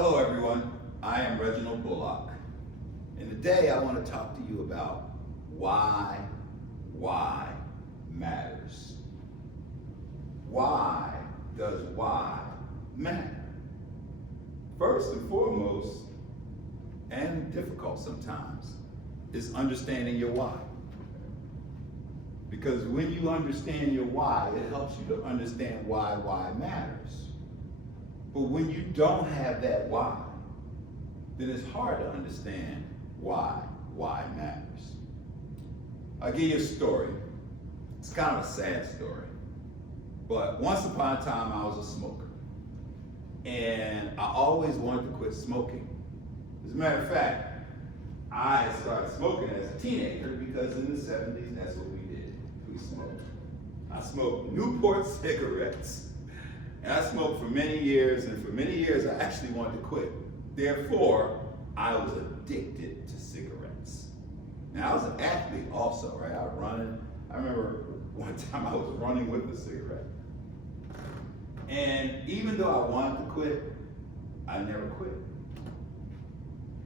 Hello everyone, I am Reginald Bullock, and today I want to talk to you about why matters. Why does why matter? First and foremost, and difficult sometimes, is understanding your why. Because when you understand your why, it helps you to understand why matters. But when you don't have that why, then it's hard to understand why matters. I'll give you a story. It's kind of a sad story. But once upon a time, I was a smoker. And I always wanted to quit smoking. As a matter of fact, I started smoking as a teenager because in the 70s, that's what we did. We smoked. I smoked Newport cigarettes. And I smoked for many years, and for many years I actually wanted to quit. Therefore, I was addicted to cigarettes. Now, I was an athlete also, right? I was running. I remember one time I was running with a cigarette. And even though I wanted to quit, I never quit.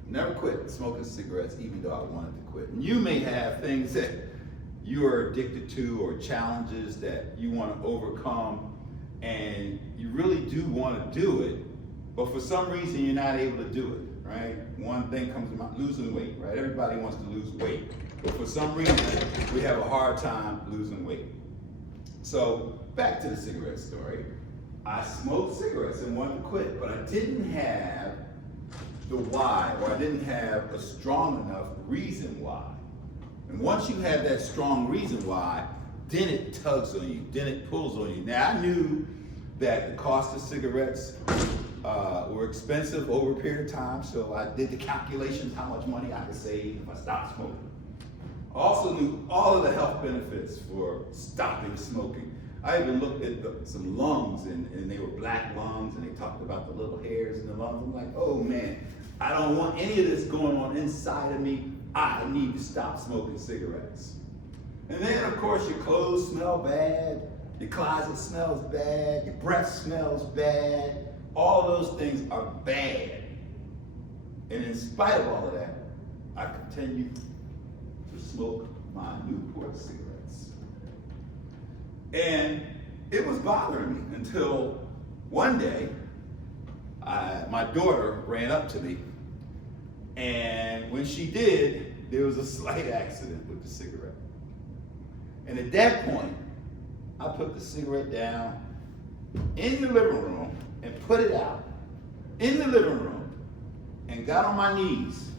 Never quit smoking cigarettes, even though I wanted to quit. And you may have things that you are addicted to or challenges that you want to overcome, and you really do want to do it, but for some reason you're not able to do it, right? One thing comes to mind, losing weight, right? Everybody wants to lose weight, but for some reason we have a hard time losing weight. So back to the cigarette story. I smoked cigarettes and wanted to quit, but I didn't have the why, or I didn't have a strong enough reason why. And once you have that strong reason why, then it tugs on you, then it pulls on you. Now, I knew that the cost of cigarettes were expensive over a period of time, so I did the calculations how much money I could save if I stopped smoking. I also knew all of the health benefits for stopping smoking. I even looked at some lungs, and they were black lungs, and they talked about the little hairs in the lungs. I'm like, oh man, I don't want any of this going on inside of me. I need to stop smoking cigarettes. And then, of course, your clothes smell bad, your closet smells bad, your breath smells bad. All of those things are bad. And in spite of all of that, I continued to smoke my Newport cigarettes. And it was bothering me until one day, my daughter ran up to me. And when she did, there was a slight accident with the cigarette. And at that point, I put the cigarette down in the living room and put it out in the living room and got on my knees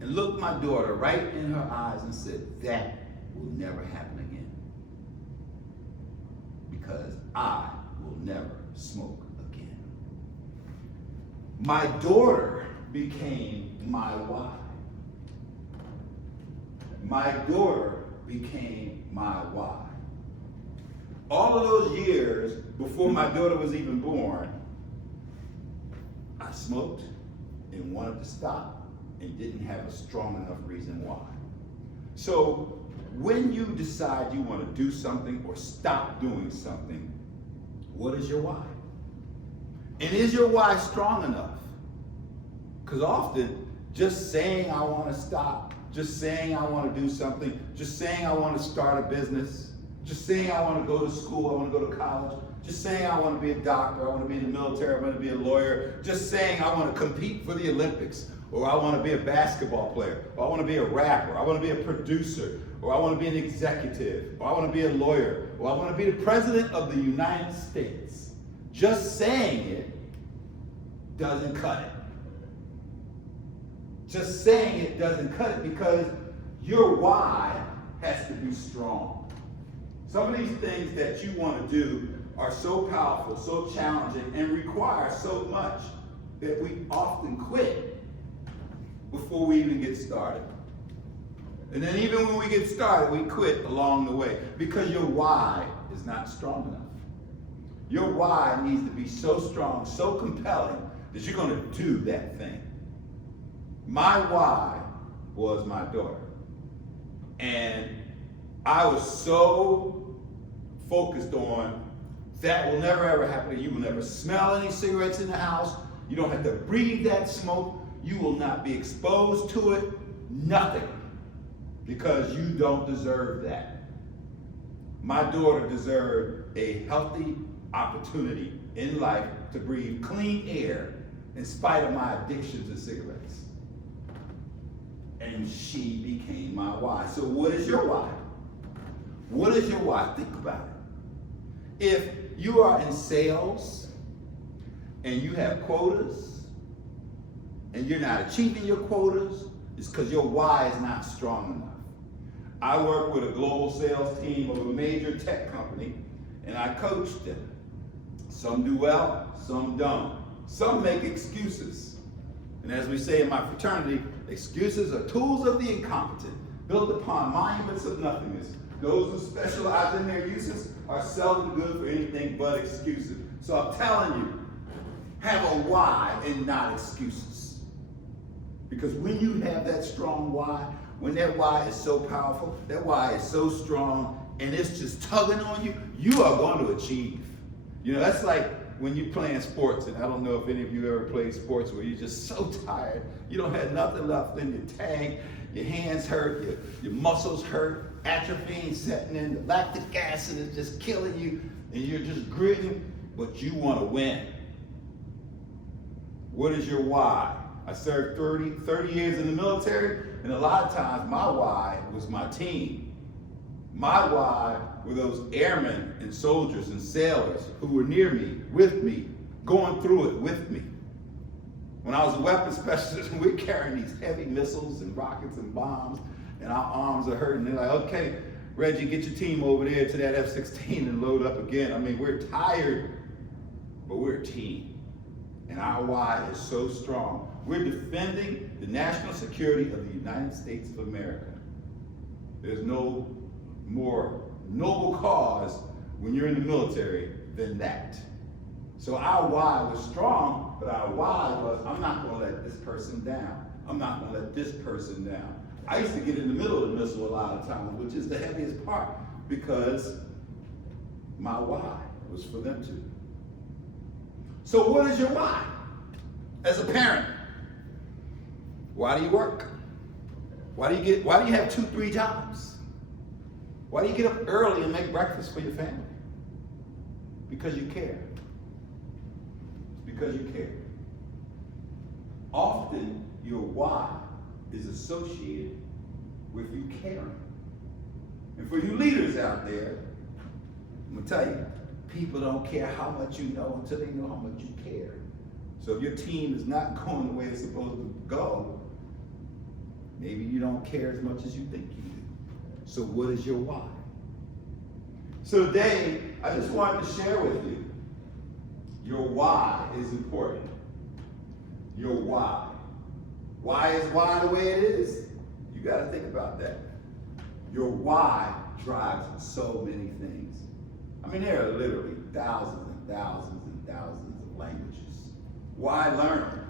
and looked my daughter right in her eyes and said, that will never happen again, because I will never smoke again. My daughter became my why. My daughter became my why. All of those years before my daughter was even born, I smoked and wanted to stop and didn't have a strong enough reason why. So when you decide you want to do something or stop doing something, what is your why? And is your why strong enough? Because often just saying I want to stop, just saying I want to do something, just saying I want to start a business, just saying I want to go to school, I want to go to college, just saying I want to be a doctor, I want to be in the military, I want to be a lawyer, just saying I want to compete for the Olympics, or I want to be a basketball player, or I want to be a rapper, I want to be a producer, or I want to be an executive, or I want to be a lawyer, or I want to be the president of the United States. Just saying it doesn't cut it. Just saying it doesn't cut it, because your why has to be strong. Some of these things that you want to do are so powerful, so challenging, and require so much that we often quit before we even get started. And then even when we get started, we quit along the way because your why is not strong enough. Your why needs to be so strong, so compelling, that you're going to do that thing. My why was my daughter. And I was so focused on that will never ever happen. You will never smell any cigarettes in the house. You don't have to breathe that smoke. You will not be exposed to it. Nothing. Because you don't deserve that. My daughter deserved a healthy opportunity in life to breathe clean air in spite of my addiction to cigarettes. And she became my why. So what is your why? What is your why? Think about it. If you are in sales and you have quotas and you're not achieving your quotas, it's because your why is not strong enough. I work with a global sales team of a major tech company, and I coach them. Some do well, some don't. Some make excuses. And as we say in my fraternity, excuses are tools of the incompetent, built upon monuments of nothingness. Those who specialize in their uses are seldom good for anything but excuses. So I'm telling you, have a why and not excuses. Because when you have that strong why, when that why is so powerful, that why is so strong, and it's just tugging on you, you are going to achieve. You know, that's like when you're playing sports, and I don't know if any of you ever played sports where you're just so tired, you don't have nothing left in your tank, your hands hurt, your muscles hurt, atrophy setting in, the lactic acid is just killing you, and you're just gritting, but you want to win. What is your why? I served 30 years in the military, and a lot of times my why was my team. My why were those airmen and soldiers and sailors who were near me, with me, going through it with me. When I was a weapons specialist, we're carrying these heavy missiles and rockets and bombs, and our arms are hurting. They're like, okay, Reggie, get your team over there to that F-16 and load up again. I mean, we're tired, but we're a team. And our why is so strong. We're defending the national security of the United States of America. There's no more noble cause when you're in the military than that. So our why was strong, but our why was, I'm not going to let this person down. I'm not going to let this person down. I used to get in the middle of the missile a lot of times, which is the heaviest part, because my why was for them too. So what is your why? As a parent, why do you work? Why do you have 2, 3 jobs? Why do you get up early and make breakfast for your family? Because you care. Because you care. Often your why is associated with you caring. And for you leaders out there, I'm gonna tell you, people don't care how much you know until they know how much you care. So if your team is not going the way it's supposed to go, maybe you don't care as much as you think you do. So what is your why? So today, I just wanted to share with you, your why is important. Your why. Why is why the way it is? You got to think about that. Your why drives so many things. I mean, there are literally thousands and thousands and thousands of languages. Why learn?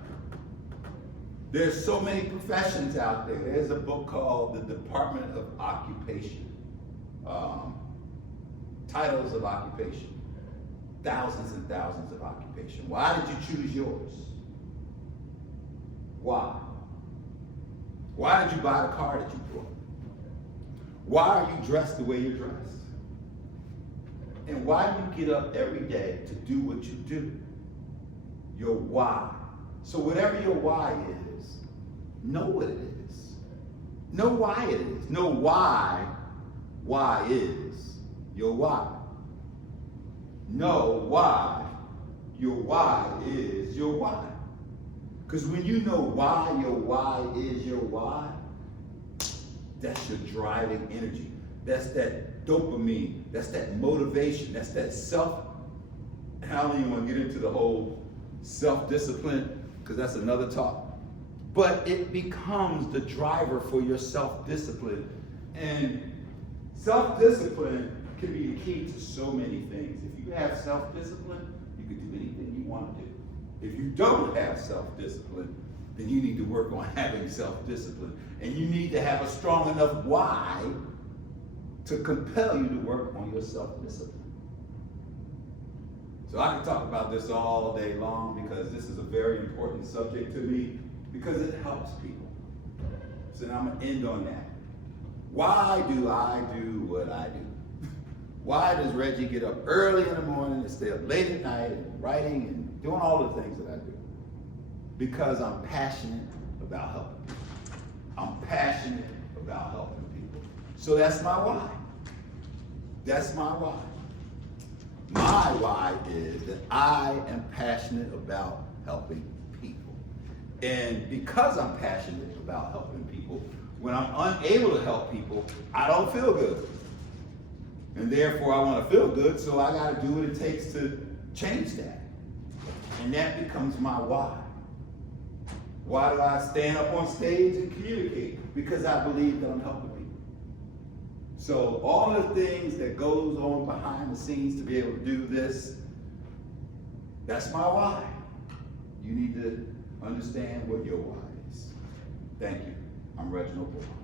There's so many professions out there. There's a book called The Department of Occupation. Titles of occupation. Thousands and thousands of occupation. Why did you choose yours? Why? Why did you buy the car that you bought? Why are you dressed the way you're dressed? And why do you get up every day to do what you do? Your why. So whatever your why is, know what it is. Know why it is. Know why is your why. Know why your why is your why. Because when you know why your why is your why, that's your driving energy. That's that dopamine. That's that motivation. That's that self. And I don't even want to get into the whole self-discipline, because that's another talk. But it becomes the driver for your self-discipline. And self-discipline can be the key to so many things. If you have self-discipline, you can do anything you want to do. If you don't have self-discipline, then you need to work on having self-discipline. And you need to have a strong enough why to compel you to work on your self-discipline. So I can talk about this all day long because this is a very important subject to me because it helps people. So now I'm going to end on that. Why do I do what I do? Why does Reggie get up early in the morning and stay up late at night and writing and doing all the things that I do? Because I'm passionate about helping people. I'm passionate about helping people. So that's my why. That's my why. My why is that I am passionate about helping people. And because I'm passionate about helping people, when I'm unable to help people, I don't feel good. And therefore I want to feel good, so I got to do what it takes to change that. And that becomes my why. Why do I stand up on stage and communicate? Because I believe that I'm helping people. So all the things that goes on behind the scenes to be able to do this, that's my why. You need to understand what your why is. Thank you. I'm Reginald Bullock.